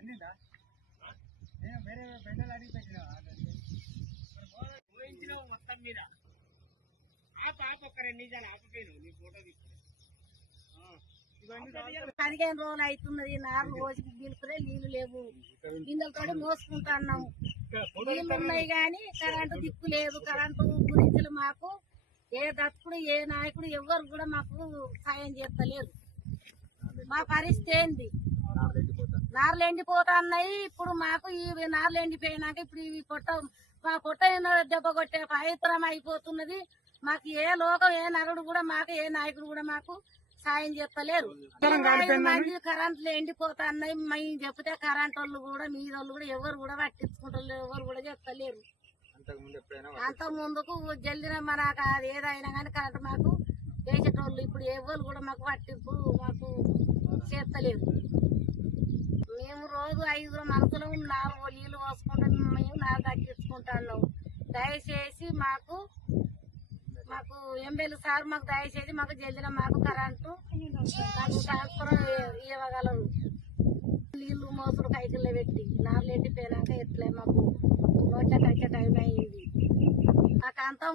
అందిందా నేను వేరే బెండలు అడిగి పెట్టినా ఊహించినావు మొత్తం మీద ఆప ఒక 2 నిమిషాలు ఆపపోయినావు నీ ఫోటో తీసుకుని 15 రోజులు అవుతున్నది. 4 రోజుకి గిలుపులే నీళ్లు లేవు. గిన్నెలతో మోసుకుంటున్నాము. నీళ్లు ఉన్నాయి కానీ కరెంటు దిక్కు లేదు. కరెంటు గురించి మాకు ఏ దత్తుడు ఏ నాయకుడు ఎవరు కూడా మాకు సాయం చేస్తలేరు. మా పరిస్థితి ఏంది? నార్లు ఎండిపోతున్నాయి. ఇప్పుడు మాకు ఈ నార్లు ఎండిపోయినాక ఇప్పుడు ఈ మా పొట్ట దెబ్బ కొట్టే పవిత్రం అయిపోతున్నది. మాకు ఏ లోకం ఏ నరుడు కూడా మాకు ఏ నాయకుడు కూడా మాకు సాయం చేస్తలేరు. మంది కరెంట్లు ఎండిపోతున్నాయి. మేము చెప్తే కరెంట్ వాళ్ళు కూడా మీదోళ్ళు కూడా ఎవరు కూడా పట్టించుకుంటారు, ఎవరు కూడా చెప్తలేరు. అంత ముందుకు జల్దిన మనకు అది ఏదైనా కానీ కరెంట్ మాకు వేసేటోళ్ళు ఇప్పుడు ఎవరు కూడా మాకు పట్టింపు మాకు చేస్తలేరు. మేము రోజు 5 మనసులో 4 నీళ్లు పోసుకుంటాం. మేము 4 తగ్గించుకుంటున్నాం. దయచేసి మాకు ఎమ్మెల్యే సార్ మాకు దయచేసి మాకు జల్దిన మాకు కరెంటు ట్రాన్స్ఫర్ ఇవ్వగలరు. నీళ్లు మోసులు కైకిల్లో పెట్టి 4 ఎండిపోయినాక ఎట్లే మాకు నోట్లకి వచ్చే టైం అయింది. మాకు అంతా